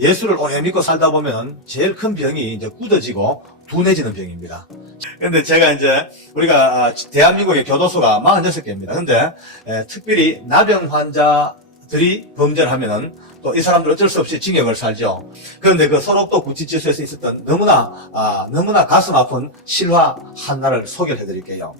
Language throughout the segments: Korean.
예수를 오래 믿고 살다 보면 제일 큰 병이 이제 굳어지고 둔해지는 병입니다. 근데 제가 이제 우리가 대한민국의 교도소가 46개입니다. 근데 특별히 나병 환자들이 범죄를 하면은 또 이 사람들 어쩔 수 없이 징역을 살죠. 그런데 그 소록도 구치처소에서 있었던 너무나 가슴 아픈 실화 하나를 소개를 해드릴게요.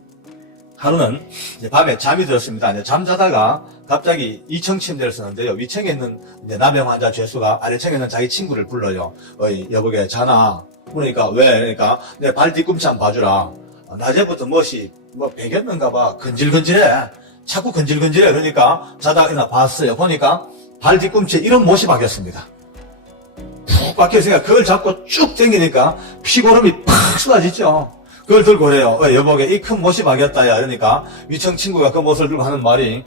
하루는 이제 밤에 잠이 들었습니다. 이제 잠자다가 갑자기 2층 침대를 쓰는데요. 위층에 있는 이제 나병 환자 죄수가 아래층에 있는 자기 친구를 불러요. 어이, 여보게 자나? 그러니까 왜? 그러니까 내 발 뒤꿈치 한번 봐주라. 낮에부터 멋이 베겼는가 봐. 근질근질해. 자꾸 근질근질해. 그러니까 자다가 일어나 봤어요. 보니까 발 뒤꿈치에 이런 못이 박혔습니다. 푹 박혔으니까 그걸 잡고 쭉 당기니까 피고름이 팍 쏟아지죠. 그걸 들고 그래요. 여보게 이 큰 못이 박였다야. 그러니까 위층 친구가 그 못을 들고 하는 말이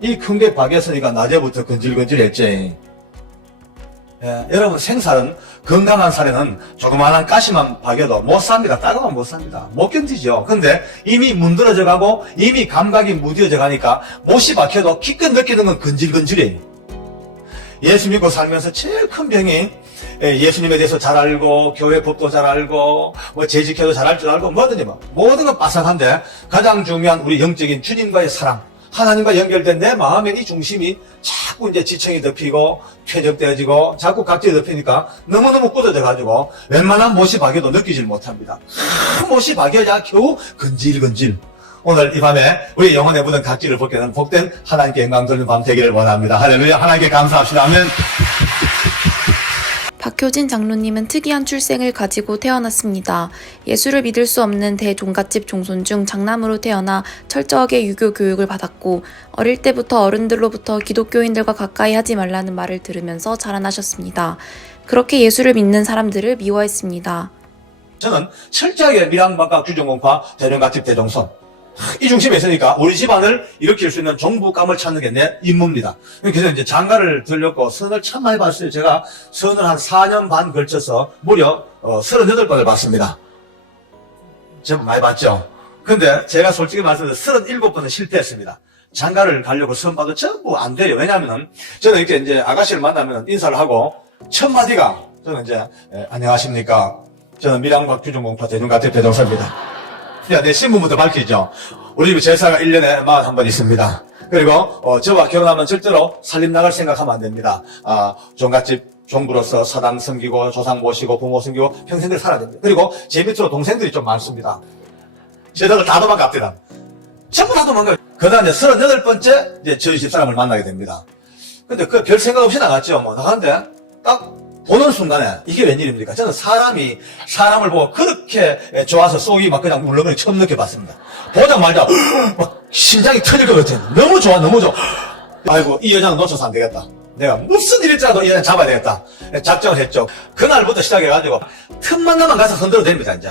이 큰 게 박였으니까 낮에부터 근질근질했지. 예, 여러분 생살은 건강한 살에는 조그마한 가시만 박여도 못 삽니다. 따가우면 못 삽니다. 못 견디죠. 근데 이미 문드러져 가고 이미 감각이 무뎌져 가니까 못이 박혀도 기껏 느끼는 건 근질근질해요. 예수 믿고 살면서 제일 큰 병이 예수님에 대해서 잘 알고 교회 법도 잘 알고 뭐 재직해도 잘할 줄 알고 뭐든지 모든 건 빠삭한데 가장 중요한 우리 영적인 주님과의 사랑, 하나님과 연결된 내 마음의 이 중심이 자꾸 이제 지청이 덮이고 쾌적되어지고 자꾸 각질이 덮이니까 너무너무 굳어져 가지고 웬만한 못이 박여도 느끼질 못합니다. 큰 못이 박여야 겨우 근질근질. 오늘 이 밤에 우리 영혼에 묻은 각질을 벗게 하는 복된 하나님께 영광 돌리는 밤 되기를 원합니다. 할렐루야. 하나님께 감사합시다. 아멘. 박효진 장로님은 특이한 출생을 가지고 태어났습니다. 예수를 믿을 수 없는 대종갓집 종손 중 장남으로 태어나 철저하게 유교 교육을 받았고 어릴 때부터 어른들로부터 기독교인들과 가까이 하지 말라는 말을 들으면서 자라나셨습니다. 그렇게 예수를 믿는 사람들을 미워했습니다. 저는 철저하게 밀양박각 주종공파 대종갓집 대종손 이 중심에 있으니까 우리 집안을 일으킬 수 있는 종부감을 찾는 게 내 임무입니다. 그래서 이제 장가를 들렸고 선을 참 많이 봤어요. 제가 선을 한 4년 반 걸쳐서 무려 38번을 봤습니다. 제법 많이 봤죠. 근데 제가 솔직히 말씀드려서 37번은 실패했습니다. 장가를 가려고 선 봐도 전부 안 돼요. 왜냐하면 저는 이렇게 이제 아가씨를 만나면 인사를 하고 첫 마디가 저는 이제 안녕하십니까. 저는 밀양박 주종공파 대종갓집 대종사입니다. 야, 내 신분부터 밝히죠. 우리 집 제사가 1년에 41번 있습니다. 그리고 저와 결혼하면 절대로 살림 나갈 생각하면 안 됩니다. 종갓집 종부로서 사당 섬기고 조상 모시고 부모 섬기고 평생들 살아야 됩니다. 그리고 제 밑으로 동생들이 좀 많습니다. 제자들 다 도망갑니다. 전부 다 도망가요. 그다음에 38번째 이제 저희 집 사람을 만나게 됩니다. 근데 그 별 생각 없이 나갔죠. 나갔는데 딱 보는 순간에 이게 웬일입니까? 저는 사람을 보고 그렇게 좋아서 속이 막 그냥 물렁거리 처음 느껴봤습니다. 보자마자 막 심장이 터질 것 같아요. 너무 좋아. 아이고 이 여자는 놓쳐서 안 되겠다. 내가 무슨 일일지라도 이 여자 잡아야 되겠다. 작정을 했죠. 그날부터 시작해가지고 틈만 나면 가서 흔들어 댑니다. 이제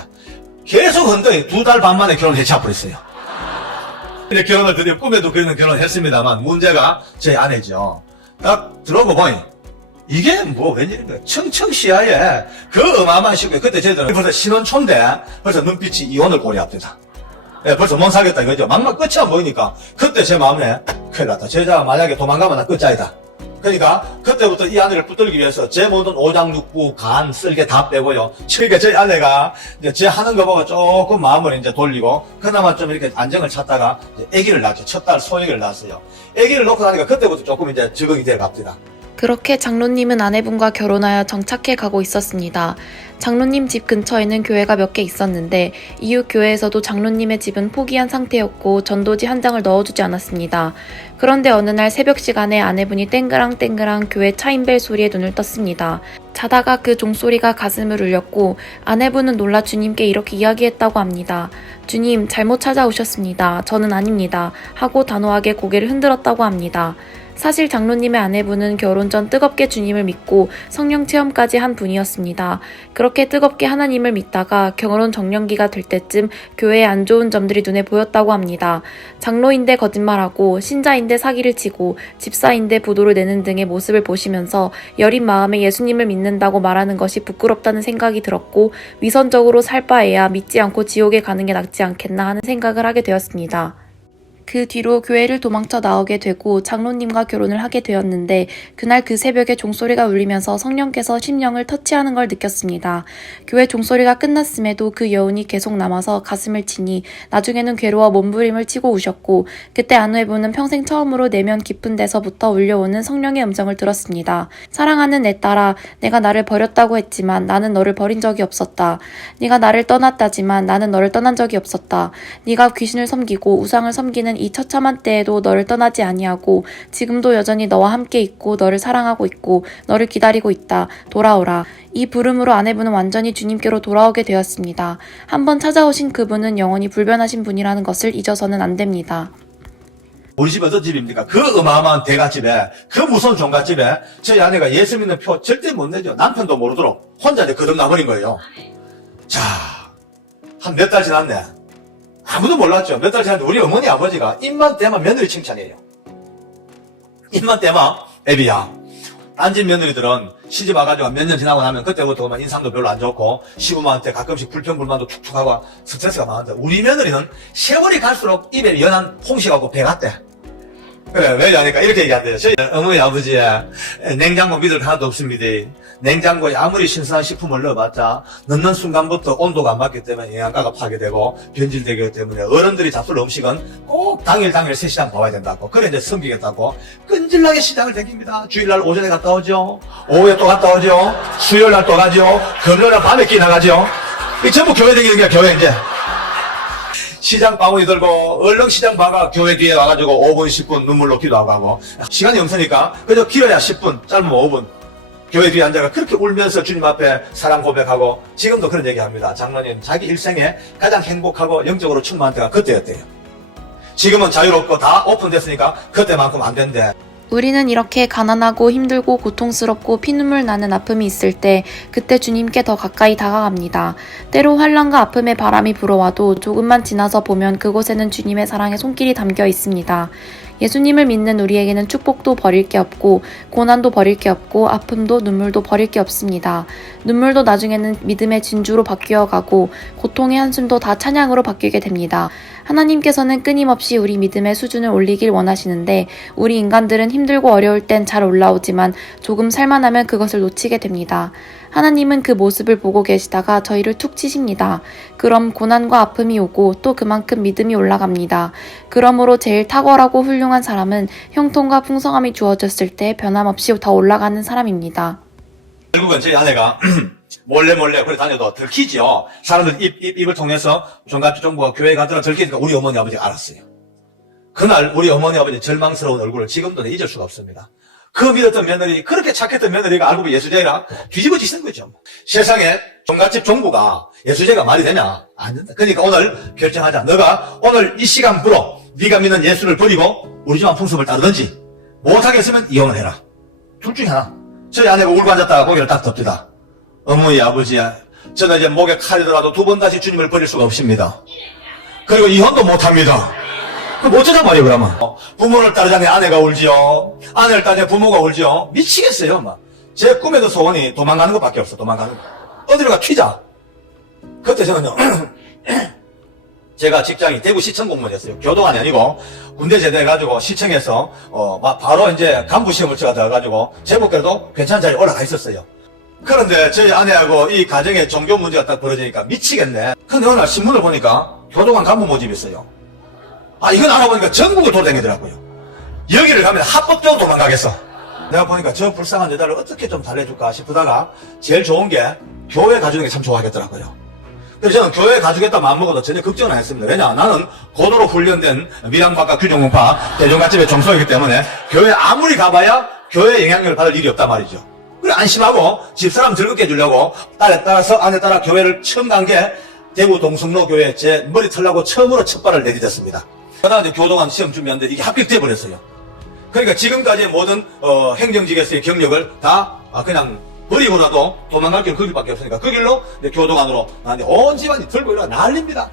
계속 흔들어 2달 반 만에 결혼을 해쳐버렸어요. 결혼을 드디어 꿈에도 그리는 결혼을 했습니다만 문제가 제 아내죠. 딱 들어오고 보니 이게 웬일인가. 청청시야에 그 어마어마한 시국에 그때 저희들은 벌써 신혼초인데 벌써 눈빛이 이혼을 고려합니다. 벌써 못 살겠다 이거죠. 막막 끝이 안 보이니까 그때 제 마음에 큰일 났다. 저 여자가 만약에 도망가면 나 끝장이다. 그러니까 그때부터 이 아내를 붙들기 위해서 제 모든 오장육부, 간, 쓸개 다 빼고요. 그러니까 저희 아내가 이제 제 하는 거 보고 조금 마음을 이제 돌리고 그나마 좀 이렇게 안정을 찾다가 이제 아기를 낳죠. 첫 딸 소영이를 낳았어요. 아기를 놓고 나니까 그때부터 조금 이제 적응이 돼 갑니다. 그렇게 장로님은 아내분과 결혼하여 정착해 가고 있었습니다. 장로님 집 근처에는 교회가 몇 개 있었는데 이웃 교회에서도 장로님의 집은 포기한 상태였고 전도지 한 장을 넣어주지 않았습니다. 그런데 어느 날 새벽 시간에 아내분이 땡그랑땡그랑 교회 차인벨 소리에 눈을 떴습니다. 자다가 그 종소리가 가슴을 울렸고 아내분은 놀라 주님께 이렇게 이야기했다고 합니다. 주님, 잘못 찾아오셨습니다. 저는 아닙니다. 하고 단호하게 고개를 흔들었다고 합니다. 사실 장로님의 아내분은 결혼 전 뜨겁게 주님을 믿고 성령 체험까지 한 분이었습니다. 그렇게 뜨겁게 하나님을 믿다가 결혼 정년기가 될 때쯤 교회에 안 좋은 점들이 눈에 보였다고 합니다. 장로인데 거짓말하고 신자인데 사기를 치고 집사인데 부도를 내는 등의 모습을 보시면서 여린 마음에 예수님을 믿는다고 말하는 것이 부끄럽다는 생각이 들었고 위선적으로 살 바에야 믿지 않고 지옥에 가는 게 낫지 않겠나 하는 생각을 하게 되었습니다. 그 뒤로 교회를 도망쳐 나오게 되고 장로님과 결혼을 하게 되었는데 그날 그 새벽에 종소리가 울리면서 성령께서 심령을 터치하는 걸 느꼈습니다. 교회 종소리가 끝났음에도 그 여운이 계속 남아서 가슴을 치니 나중에는 괴로워 몸부림을 치고 우셨고 그때 안후해부는 평생 처음으로 내면 깊은 데서부터 울려오는 성령의 음성을 들었습니다. 사랑하는 내 딸아, 내가 나를 버렸다고 했지만 나는 너를 버린 적이 없었다. 네가 나를 떠났다지만 나는 너를 떠난 적이 없었다. 네가 귀신을 섬기고 우상을 섬기는 이 처참한 때에도 너를 떠나지 아니하고 지금도 여전히 너와 함께 있고 너를 사랑하고 있고 너를 기다리고 있다. 돌아오라. 이 부름으로 아내분은 완전히 주님께로 돌아오게 되었습니다. 한번 찾아오신 그분은 영원히 불변하신 분이라는 것을 잊어서는 안 됩니다. 우리 집 어떤 집입니까? 그 어마어마한 대갓집에, 그 무서운 종갓집에 저희 아내가 예수 믿는 표 절대 못 내죠. 남편도 모르도록 혼자 이제 거듭나버린 거예요. 자, 한 몇 달 지났네. 아무도 몰랐죠. 몇 달 지났는데 우리 어머니 아버지가 입만 대면 며느리 칭찬이에요. 입만 대면 애비야. 딴 집 며느리들은 시집 와가지고 몇 년 지나고 나면 그때부터 인상도 별로 안 좋고 시부모한테 가끔씩 불평불만도 툭툭하고 스트레스가 많은데 우리 며느리는 세월이 갈수록 입에 연한 홍시가고 배 같대. 그래, 왜냐니까 이렇게 얘기한대요. 저희 어머니 아버지의 냉장고 믿을 거 하나도 없습니다. 냉장고에 아무리 신선한 식품을 넣어봤자 넣는 순간부터 온도가 안 맞기 때문에 영양가가 파괴되고 변질되기 때문에 어른들이 잡술 음식은 꼭 당일 새 시장 봐야 된다고. 그래 이제 섬기겠다고 끈질나게 시장을 댕깁니다. 주일날 오전에 갔다 오죠. 오후에 또 갔다 오죠. 수요일날 또 가죠. 금요일날 밤에 끼 나가죠. 이 전부 교회 댕기는 게 교회 이제. 시장 바구니 들고 얼른 시장 봐가 교회 뒤에 와가지고 5분 10분 눈물 놓기도 하고 시간이 없으니까 그저 길어야 10분 짧으면 5분 교회 뒤에 앉아가 그렇게 울면서 주님 앞에 사랑 고백하고 지금도 그런 얘기합니다. 장로님 자기 일생에 가장 행복하고 영적으로 충만한 때가 그때였대요. 지금은 자유롭고 다 오픈됐으니까 그때만큼 안 된대. 우리는 이렇게 가난하고 힘들고 고통스럽고 피눈물 나는 아픔이 있을 때 그때 주님께 더 가까이 다가갑니다. 때로 환난과 아픔의 바람이 불어와도 조금만 지나서 보면 그곳에는 주님의 사랑의 손길이 담겨 있습니다. 예수님을 믿는 우리에게는 축복도 버릴 게 없고 고난도 버릴 게 없고 아픔도 눈물도 버릴 게 없습니다. 눈물도 나중에는 믿음의 진주로 바뀌어가고 고통의 한숨도 다 찬양으로 바뀌게 됩니다. 하나님께서는 끊임없이 우리 믿음의 수준을 올리길 원하시는데 우리 인간들은 힘들고 어려울 땐 잘 올라오지만 조금 살만하면 그것을 놓치게 됩니다. 하나님은 그 모습을 보고 계시다가 저희를 툭 치십니다. 그럼 고난과 아픔이 오고 또 그만큼 믿음이 올라갑니다. 그러므로 제일 탁월하고 훌륭한 사람은 형통과 풍성함이 주어졌을 때 변함없이 더 올라가는 사람입니다. 결국은 저희 아내가 몰래 그래 다녀도 들키지요. 사람들 입을 통해서 종갓집 정부가 교회 가더라 들키니까 우리 어머니 아버지가 알았어요. 그날 우리 어머니 아버지 절망스러운 얼굴을 지금도 잊을 수가 없습니다. 그 믿었던 며느리, 그렇게 착했던 며느리가 알고 보니 예수제라 뒤집어지는 거죠. 세상에 종갓집 종부가 예수제가 말이 되냐? 안 된다. 그러니까 오늘 결정하자. 너가 오늘 이 시간부로 네가 믿는 예수를 버리고 우리 집안 풍습을 따르든지 못하겠으면 이혼을 해라. 둘 중에 하나. 저희 아내가 울고 앉았다가 고개를 딱 덮디다. 어머니 아버지야, 저는 이제 목에 칼이 들어가도 두 번 다시 주님을 버릴 수가 없습니다. 그리고 이혼도 못합니다. 그럼 어쩌자 말이에요. 그러면 부모를 따르자니 아내가 울지요, 아내를 따르자니 부모가 울지요. 미치겠어요. 막 제 꿈에도 소원이 도망가는 것밖에 없어. 도망가는 거. 어디로 가 튀자. 그때 저는요 제가 직장이 대구시청 공무원이었어요. 교도관이 아니고 군대 제대해가지고 시청에서 바로 이제 간부 시험을 쳐가 돼가지고 제목대로도 괜찮은 자리에 올라가 있었어요. 그런데 저희 아내하고 이 가정에 종교 문제가 딱 벌어지니까 미치겠네. 근데 어느 날 신문을 보니까 교도관 간부 모집이 있어요. 이건 알아보니까 전국을 돌아다니더라고요. 여기를 가면 합법적으로 도망가겠어. 내가 보니까 저 불쌍한 여자를 어떻게 좀 달래줄까 싶다가 제일 좋은 게 교회 가주는 게 참 좋아하겠더라고요. 그래서 저는 교회 가주겠다 마음먹어도 전혀 걱정은 안 했습니다. 왜냐, 나는 고도로 훈련된 밀양박과 규정공파 대종갓집의 종소이기 때문에 교회 아무리 가봐야 교회 영향력을 받을 일이 없단 말이죠. 그래 안심하고 집사람 즐겁게 해주려고 딸에 따라서 아내 따라 교회를 처음 간 게 대구 동성로 교회 제 머리 털라고 처음으로 첫 발을 내딛었습니다. 그다음에 이제 교도관 시험 준비하는데 이게 합격돼 버렸어요. 그러니까 지금까지 모든 행정직에서의 경력을 다 그냥 버리고라도 도망갈 길은 그 길밖에 없으니까 그 길로 이제 교도관으로 나는데 온 집안이 들고 일어나 난립니다.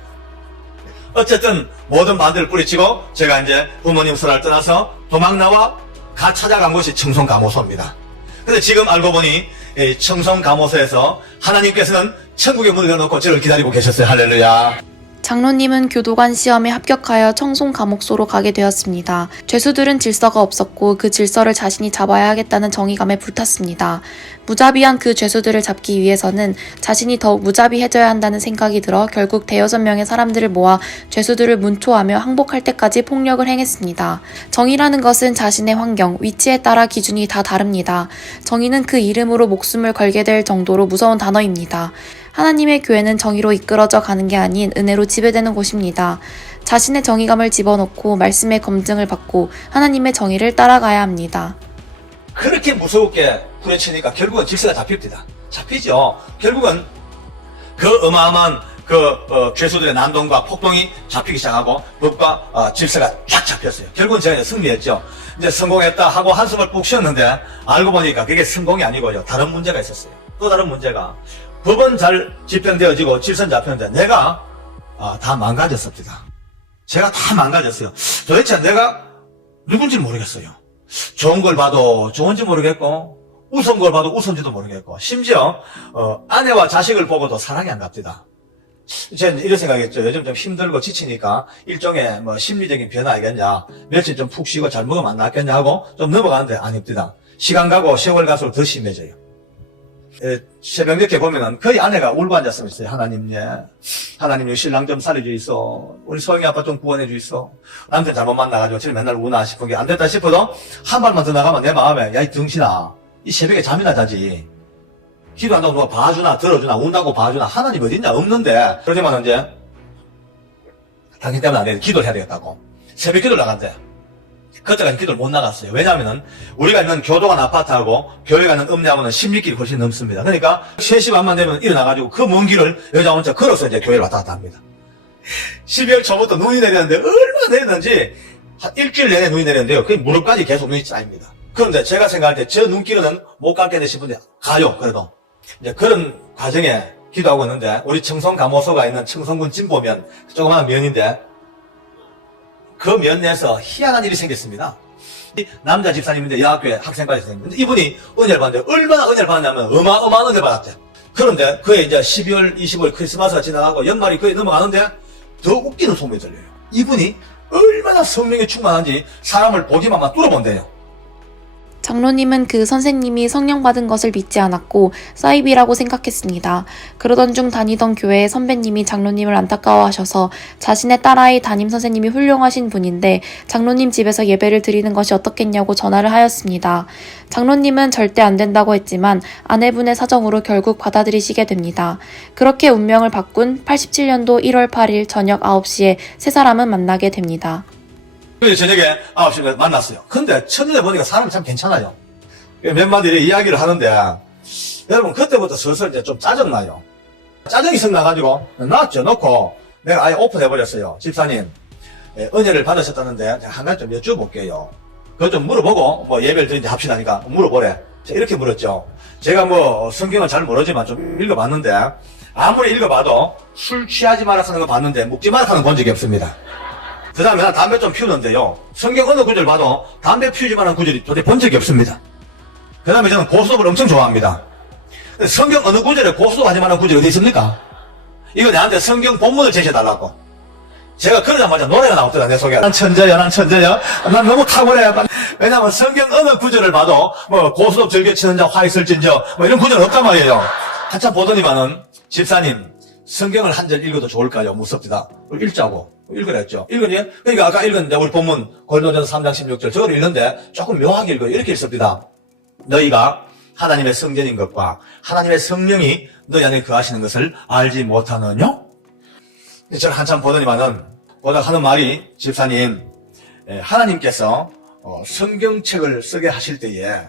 어쨌든 모든 반대를 뿌리치고 제가 이제 부모님 설을 떠나서 도망 나와 찾아간 곳이 청송감호소입니다. 근데 지금 알고 보니 청송감호소에서 하나님께서는 천국의 문을 열어놓고 저를 기다리고 계셨어요. 할렐루야. 장로님은 교도관 시험에 합격하여 청송 감옥소로 가게 되었습니다. 죄수들은 질서가 없었고 그 질서를 자신이 잡아야 하겠다는 정의감에 불탔습니다. 무자비한 그 죄수들을 잡기 위해서는 자신이 더욱 무자비해져야 한다는 생각이 들어 결국 대여섯 명의 사람들을 모아 죄수들을 문초하며 항복할 때까지 폭력을 행했습니다. 정의라는 것은 자신의 환경, 위치에 따라 기준이 다 다릅니다. 정의는 그 이름으로 목숨을 걸게 될 정도로 무서운 단어입니다. 하나님의 교회는 정의로 이끌어져 가는 게 아닌 은혜로 지배되는 곳입니다. 자신의 정의감을 집어넣고 말씀의 검증을 받고 하나님의 정의를 따라가야 합니다. 그렇게 무섭게 부딪히니까 결국은 질서가 잡힙니다. 잡히죠. 결국은 그 어마어마한 죄수들의 난동과 폭동이 잡히기 시작하고 법과 질서가 쫙 잡혔어요. 결국은 제가 이제 승리했죠. 이제 성공했다 하고 한숨을 푹 쉬었는데 알고 보니까 그게 성공이 아니고요. 다른 문제가 있었어요. 또 다른 문제가 법은 잘 집행되어지고 질서는 잡혔는데 내가 다 망가졌습니다. 제가 다 망가졌어요. 도대체 내가 누군지 모르겠어요. 좋은 걸 봐도 좋은지 모르겠고 우스운 걸 봐도 우스운지도 모르겠고 심지어 아내와 자식을 보고도 사랑이 안 갑니다. 저는 이런 생각했죠. 요즘 좀 힘들고 지치니까 일종의 심리적인 변화 아니겠냐. 며칠 좀 푹 쉬고 잘 먹으면 안 낫겠냐 하고 좀 넘어가는데 아닙니다. 시간 가고 세월 갈수록 더 심해져요. 새벽 늦게 보면은 거의 아내가 울고 앉았으면 있어요. 하나님 신랑 좀 살려주있어. 우리 소영이 아빠 좀 구원해주있어. 남편 잘못 만나가지고 지금 맨날 우나 싶은 게 안 됐다 싶어도 한 발만 더 나가면 내 마음에 야 이 등신아 이 새벽에 잠이나 자지. 기도한다고 누가 봐주나 들어주나 운다고 봐주나 하나님 어딨냐 없는데 그러지만 이제 당신 때문에 안 돼. 기도를 해야 되겠다고 새벽 기도를 나간대. 그때까지 기도를 못 나갔어요. 왜냐하면 우리가 있는 교도관 아파트하고 교회가 있는 읍내하고는 10리길이 훨씬 넘습니다. 그러니까 3시 반만 되면 일어나가지고 그 먼 길을 여자 혼자 걸어서 이제 교회를 왔다 갔다 합니다. 12월 초부터 눈이 내렸는데 얼마나 내렸는지 한 일주일 내내 눈이 내렸는데요. 그 무릎까지 계속 눈이 쌓입니다. 그런데 제가 생각할 때 저 눈길은 못 갔겠네 싶은데 가요. 그래도 이제 그런 과정에 기도하고 있는데 우리 청송감호소가 있는 청송군 진보면 조그마한 면인데 그 면 내에서 희한한 일이 생겼습니다. 남자 집사님인데 여학교에 학생까지 생겼는데 이분이 은혜를 받는데 얼마나 은혜를 받았냐면 어마어마한 은혜를 받았대. 그런데 그해 이제 12월, 25일 크리스마스가 지나가고 연말이 거의 넘어가는데 더 웃기는 소문이 들려요. 이분이 얼마나 성령에 충만한지 사람을 보기만 뚫어본대요. 장로님은 그 선생님이 성령 받은 것을 믿지 않았고 사이비라고 생각했습니다. 그러던 중 다니던 교회의 선배님이 장로님을 안타까워하셔서 자신의 딸아이 담임 선생님이 훌륭하신 분인데 장로님 집에서 예배를 드리는 것이 어떻겠냐고 전화를 하였습니다. 장로님은 절대 안 된다고 했지만 아내분의 사정으로 결국 받아들이시게 됩니다. 그렇게 운명을 바꾼 87년도 1월 8일 저녁 9시에 세 사람은 만나게 됩니다. 저녁에 9시에 만났어요. 근데 첫눈에 보니까 사람이 참 괜찮아요. 몇 마디 이야기를 하는데 여러분 그때부터 슬슬 이제 좀 짜증나요. 짜증이 썩 나가지고 놨죠. 놓고 내가 아예 오픈해버렸어요. 집사님 은혜를 받으셨다는데 한 가지 좀 여쭤볼게요. 그거 좀 물어보고 예배를 드리는데 합시다니까 물어보래. 이렇게 물었죠. 제가 성경을 잘 모르지만 좀 읽어봤는데 아무리 읽어봐도 술 취하지 마라 하는 거 봤는데 묵지 마라 하는 거 본 적이 없습니다. 그 다음에 난 담배 좀 피우는데요. 성경 어느 구절 봐도 담배 피우지 말라는 구절이 도대체 본 적이 없습니다. 그 다음에 저는 고스톱을 엄청 좋아합니다. 성경 어느 구절에 고스톱 하지 말라는 구절이 어디 있습니까? 이거 내한테 성경 본문을 제시해달라고. 제가 그러자마자 노래가 나오더라, 내 속에. 난 천재야, 난 천재야. 난 너무 탁월해. 왜냐면 성경 어느 구절을 봐도 고스톱 즐겨치는 자 화 있을진저 이런 구절은 없단 말이에요. 한참 보더니만은 집사님 성경을 한 절 읽어도 좋을까요? 무섭니다. 읽자고. 읽으랬죠. 읽으니, 그러니까 아까 읽었는데, 우리 본문, 고린도전서 3장 16절, 저걸 읽는데, 조금 묘하게 읽어요. 이렇게 읽습니다. 너희가 하나님의 성전인 것과 하나님의 성령이 너희 안에 거하시는 것을 알지 못하느냐? 저를 한참 보더니만은, 보다 하는 말이, 집사님, 하나님께서 성경책을 쓰게 하실 때에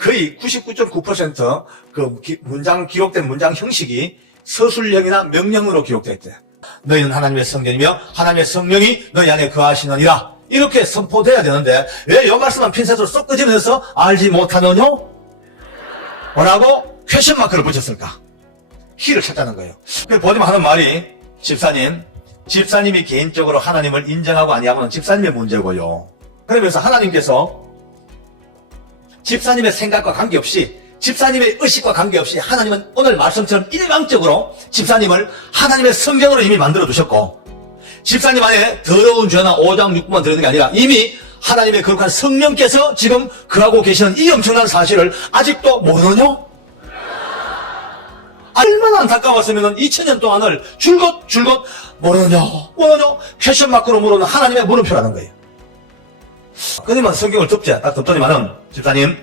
거의 99.9% 그 문장, 기록된 문장 형식이 서술형이나 명령으로 기록되어 있대. 너희는 하나님의 성전이며 하나님의 성령이 너희 안에 거하시느니라. 이렇게 선포돼야 되는데 왜 이 말씀만 핀셋으로 쏙 끄집어내서 알지 못하느냐? 뭐라고 퀘션 마크를 붙였을까? 키를 찾자는 거예요. 그래서 보지만 하는 말이 집사님이 개인적으로 하나님을 인정하고 아니하고는 집사님의 문제고요. 그러면서 하나님께서 집사님의 생각과 관계없이 집사님의 의식과 관계없이 하나님은 오늘 말씀처럼 일방적으로 집사님을 하나님의 성전으로 이미 만들어 두셨고 집사님 안에 더러운 죄나 오장 육부만 들어있는 게 아니라 이미 하나님의 거룩한 성령께서 지금 그하고 계시는 이 엄청난 사실을 아직도 모르냐? 얼마나 안타까웠으면 2000년 동안을 줄곧 모르냐 퀘션 마크로 물어는 하나님의 물음표라는 거예요. 그러면 성경을 딱 덮더니만은 집사님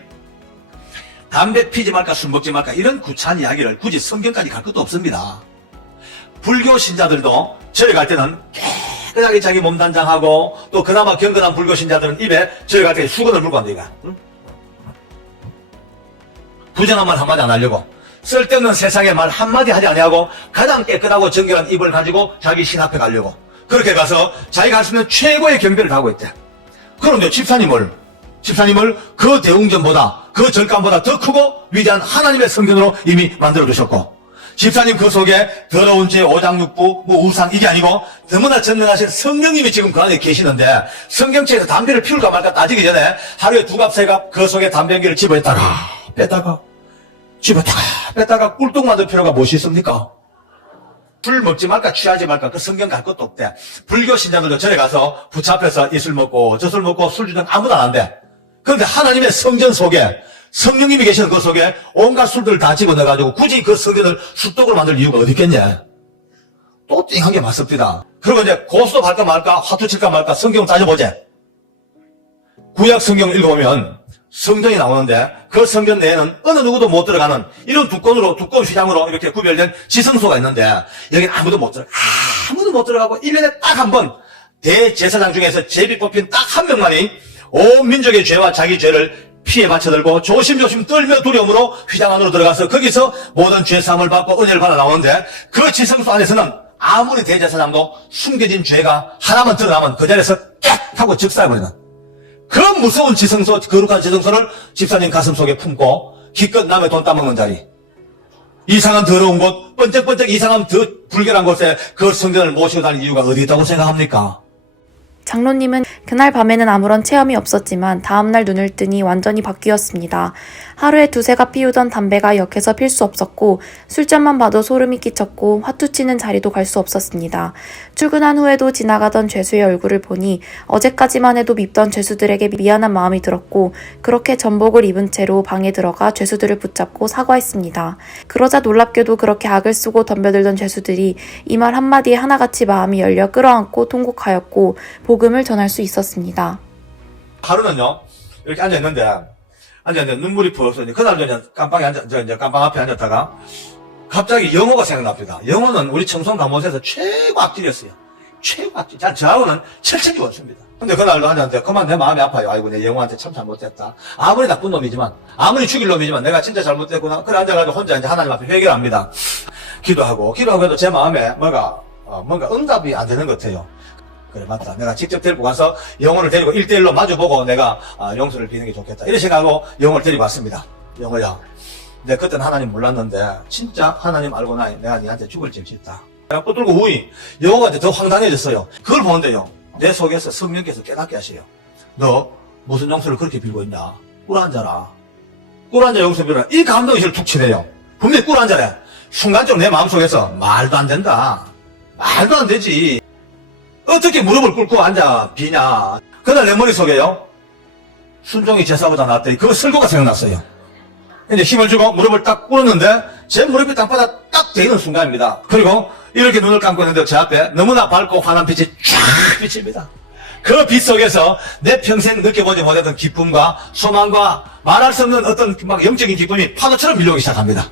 담배 피지 말까 술 먹지 말까 이런 구차한 이야기를 굳이 성경까지 갈 것도 없습니다. 불교 신자들도 절에 갈 때는 깨끗하게 자기 몸 단장하고 또 그나마 경건한 불교 신자들은 입에 절에 갈 때 수건을 물고 간다 이거야. 응? 부정한 말 한마디 안 하려고 쓸데없는 세상에 말 한마디 하지 아니하고 가장 깨끗하고 정결한 입을 가지고 자기 신 앞에 가려고 그렇게 가서 자기가 할 수 있는 최고의 경배를 하고 있대. 그런데 집사님을 그 대웅전보다 그 절감보다 더 크고 위대한 하나님의 성전으로 이미 만들어주셨고 집사님 그 속에 더러운 죄, 오장육부, 우상 이게 아니고 너무나 전능하신 성령님이 지금 그 안에 계시는데 성경책에서 담배를 피울까 말까 따지기 전에 하루에 2갑 3갑 그 속에 담배 연기를 집어했다가 뺐다가 집었다가 뺐다가 꿀떡 만들 필요가 무엇이 있습니까? 술 먹지 말까 취하지 말까 그 성경 갈 것도 없대. 불교 신자들도 절에 가서 붙잡혀서 이 술 먹고 저 술 먹고 술 주정 아무도 안 한대. 그런데 하나님의 성전 속에 성령님이 계시는 그 속에 온갖 술들을 다 집어넣어가지고 굳이 그 성전을 숫독으로 만들 이유가 어디 있겠냐. 또 띵한 게 맞습니다. 그리고 이제 고스톱 할까 말까 화투 칠까 말까 성경 따져보자. 구약 성경 읽어보면 성전이 나오는데 그 성전 내에는 어느 누구도 못 들어가는 이런 두꺼운 휘장으로 이렇게 구별된 지성소가 있는데 여기는 아무도 못 들어가고 1년에 딱 한 번 대제사장 중에서 제비 뽑힌 딱 한 명만이 온 민족의 죄와 자기 죄를 피해 바쳐들고 조심조심 떨며 두려움으로 휘장 안으로 들어가서 거기서 모든 죄사함을 받고 은혜를 받아 나오는데 그 지성소 안에서는 아무리 대제사장도 숨겨진 죄가 하나만 드러나면 그 자리에서 깍 하고 즉사해버리는 그 무서운 지성소, 거룩한 지성소를 집사님 가슴 속에 품고 기껏 남의 돈 따먹는 자리, 이상한 더러운 곳, 번쩍번쩍 이상한 더 불결한 곳에 그 성전을 모시고 다니는 이유가 어디 있다고 생각합니까? 장로님은 그날 밤에는 아무런 체험이 없었지만 다음날 눈을 뜨니 완전히 바뀌었습니다. 하루에 2-3갑 피우던 담배가 역해서 필 수 없었고 술잔만 봐도 소름이 끼쳤고 화투 치는 자리도 갈 수 없었습니다. 출근한 후에도 지나가던 죄수의 얼굴을 보니 어제까지만 해도 밉던 죄수들에게 미안한 마음이 들었고 그렇게 전복을 입은 채로 방에 들어가 죄수들을 붙잡고 사과했습니다. 그러자 놀랍게도 그렇게 악을 쓰고 덤벼들던 죄수들이 이 말 한마디에 하나같이 마음이 열려 끌어안고 통곡하였고 복음을 전할 수 있었습니다. 하루는요, 이렇게 앉아있는데, 눈물이 부어서, 그날 깜빵 앞에 앉았다가, 갑자기 영어가 생각납니다. 영어는 우리 청송 감옥에서 최고 악질이었어요. 최고 악질. 저하고는 철저히 원수입니다. 근데 그날도 앉았는데, 그만 내 마음이 아파요. 아이고, 내 영어한테 참 잘못됐다. 아무리 나쁜 놈이지만, 아무리 죽일 놈이지만, 내가 진짜 잘못됐구나. 그래 앉아가지고 혼자 이제 하나님 앞에 회개를 합니다. 기도하고 해도 제 마음에 뭔가 응답이 안 되는 것 같아요. 그래, 맞다. 내가 직접 데리고 가서 영혼을 데리고 1대1로 마주보고 내가 용서를 비는 게 좋겠다. 이런 생각하고 영혼을 데리고 왔습니다. 영혼야. 내가 그때는 하나님 몰랐는데 진짜 하나님 알고 나니 내가 니한테 죽을 짐이 있다. 내가 붙들고 우이 영혼가 이제 더 황당해졌어요. 그걸 보는데요. 내 속에서 성령께서 깨닫게 하세요. 너 무슨 용서를 그렇게 빌고 있냐. 꿀 앉아라. 꿀 앉아 용서 빌어라. 이 감동이 저를 툭 치네요. 분명히 꿀 앉아래. 순간적으로 내 마음속에서 말도 안 된다. 말도 안 되지. 어떻게 무릎을 꿇고 앉아 비냐. 그날 내 머릿속에요. 순종이 제사보다 낫더니 그 설교가 생각났어요. 이제 힘을 주고 무릎을 딱 꿇었는데 제 무릎이 땅바닥 딱 대이는 순간입니다. 그리고 이렇게 눈을 감고 있는데 제 앞에 너무나 밝고 환한 빛이 쫙 비칩니다. 그 빛 속에서 내 평생 느껴보지 못했던 기쁨과 소망과 말할 수 없는 어떤 막 영적인 기쁨이 파도처럼 밀려오기 시작합니다.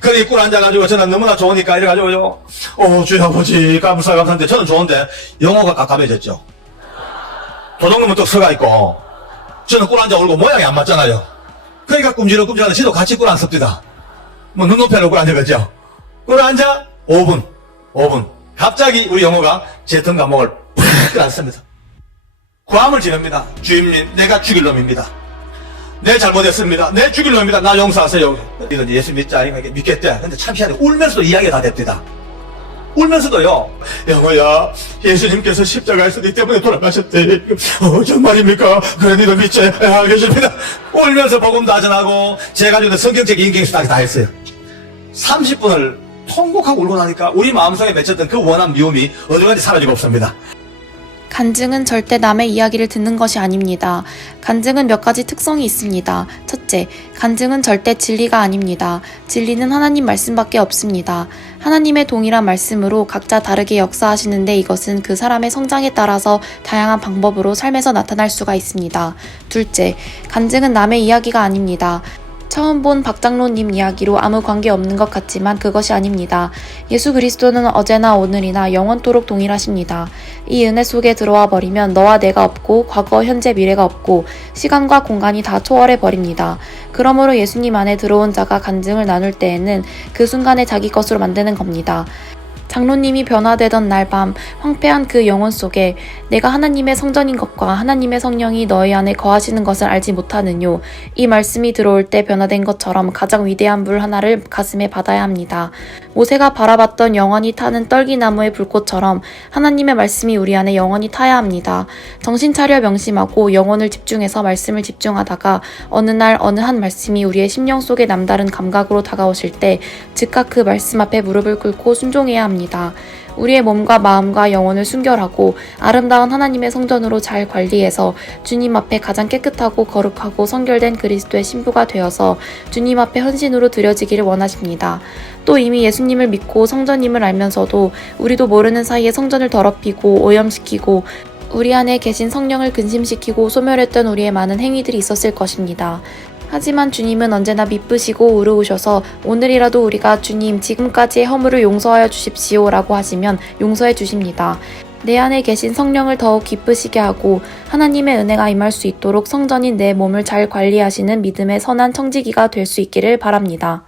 그래, 꿀 앉아가지고, 저는 너무나 좋으니까, 이래가지고요. 주여 아버지, 감사합니다. 저는 좋은데, 영어가 깜깜해졌죠. 도둑놈은 또 서가 있고, 저는 꿀 앉아 울고 모양이 안 맞잖아요. 그러니까 꿈지럭꿈지럭 지도 같이 꿀 안 섭니다. 눈높이로 꿀 앉아가죠. 꿀 앉아, 5분. 갑자기 우리 영어가 제 등 감목을 팍 앉습니다. 고함을 지릅니다. 주임님, 내가 죽일 놈입니다. 내 잘못했습니다. 내 죽일 놈입니다. 나 용서하세요. 이건 예수 믿자. 믿겠대. 근데 참 희한해. 울면서도 이야기가 다 됩니다. 울면서도요. 영어야, 예수님께서 십자가에서 니 때문에 돌아가셨대. 정말입니까? 그래, 니도 믿지? 알겠습니다. 울면서 복음도 하전하고, 제가 주는 성경책 인격수 다 했어요. 30분을 통곡하고 울고 나니까 우리 마음속에 맺혔던 그 원한 미움이 어디까지 사라지고 없습니다. 간증은 절대 남의 이야기를 듣는 것이 아닙니다. 간증은 몇 가지 특성이 있습니다. 첫째, 간증은 절대 진리가 아닙니다. 진리는 하나님 말씀밖에 없습니다. 하나님의 동일한 말씀으로 각자 다르게 역사하시는데 이것은 그 사람의 성장에 따라서 다양한 방법으로 삶에서 나타날 수가 있습니다. 둘째, 간증은 남의 이야기가 아닙니다. 처음 본 박장로님 이야기로 아무 관계 없는 것 같지만 그것이 아닙니다. 예수 그리스도는 어제나 오늘이나 영원토록 동일하십니다. 이 은혜 속에 들어와 버리면 너와 내가 없고 과거, 현재, 미래가 없고 시간과 공간이 다 초월해 버립니다. 그러므로 예수님 안에 들어온 자가 간증을 나눌 때에는 그 순간에 자기 것으로 만드는 겁니다. 장로님이 변화되던 날 밤 황폐한 그 영혼 속에 내가 하나님의 성전인 것과 하나님의 성령이 너희 안에 거하시는 것을 알지 못하느뇨. 이 말씀이 들어올 때 변화된 것처럼 가장 위대한 물 하나를 가슴에 받아야 합니다. 모세가 바라봤던 영원히 타는 떨기나무의 불꽃처럼 하나님의 말씀이 우리 안에 영원히 타야 합니다. 정신 차려 명심하고 영혼을 집중해서 말씀을 집중하다가 어느 날 어느 한 말씀이 우리의 심령 속에 남다른 감각으로 다가오실 때 즉각 그 말씀 앞에 무릎을 꿇고 순종해야 합니다. 우리의 몸과 마음과 영혼을 순결하고 아름다운 하나님의 성전으로 잘 관리해서 주님 앞에 가장 깨끗하고 거룩하고 성결된 그리스도의 신부가 되어서 주님 앞에 헌신으로 드려지기를 원하십니다. 또 이미 예수님을 믿고 성전임을 알면서도 우리도 모르는 사이에 성전을 더럽히고 오염시키고 우리 안에 계신 성령을 근심시키고 소멸했던 우리의 많은 행위들이 있었을 것입니다. 하지만 주님은 언제나 미쁘시고 의로우셔서 오늘이라도 우리가 주님 지금까지의 허물을 용서하여 주십시오 라고 하시면 용서해 주십니다. 내 안에 계신 성령을 더욱 기쁘시게 하고 하나님의 은혜가 임할 수 있도록 성전인 내 몸을 잘 관리하시는 믿음의 선한 청지기가 될 수 있기를 바랍니다.